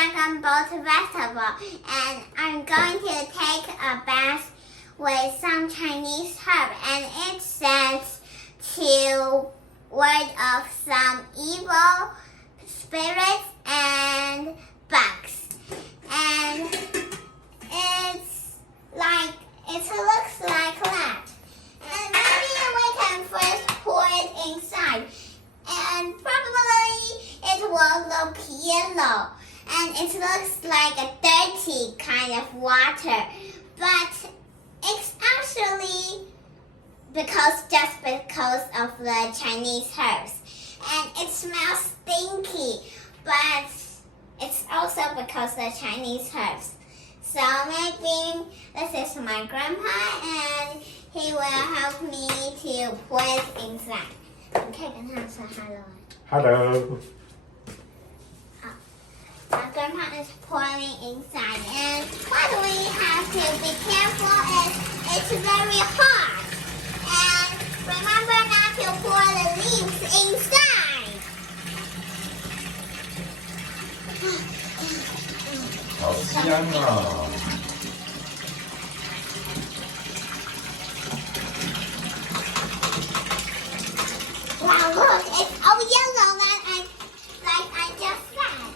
Dragon Boat Festival, and I'm going to take a bath with some Chinese herb, and it says to ward off some evil spirits and bugs. And it looks like that. And maybe we can first pour it inside. And probably it will look yellow. And it looks like a dirty kind of water. But it's actually just because of the Chinese herbs. And it smells stinky. But it's also because of the Chinese herbs. So maybe this is my grandpa and he will help me to pour it inside. Okay, can I say hello? Hello. My grandpa is pouring inside, and what we have to be careful is it's very hot. And remember not to pour the leaves inside. 好香啊！ Wow, look, it's all yellow like I just said.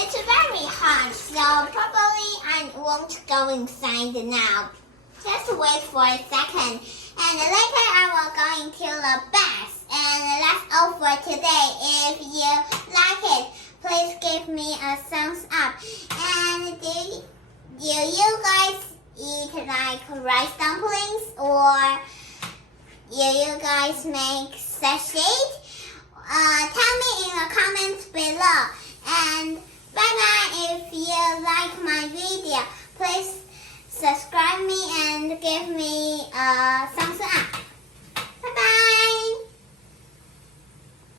It's very hot, so probably I won't go inside now. Just wait for a second. And later I will go into the bath. And that's all for today. If you like it, please give me a thumbs up. And do you guys eat like rice dumplings, or do you guys make sashimi? Tell me in the comments below. And bye-bye. If you like my video, please subscribe me and give me a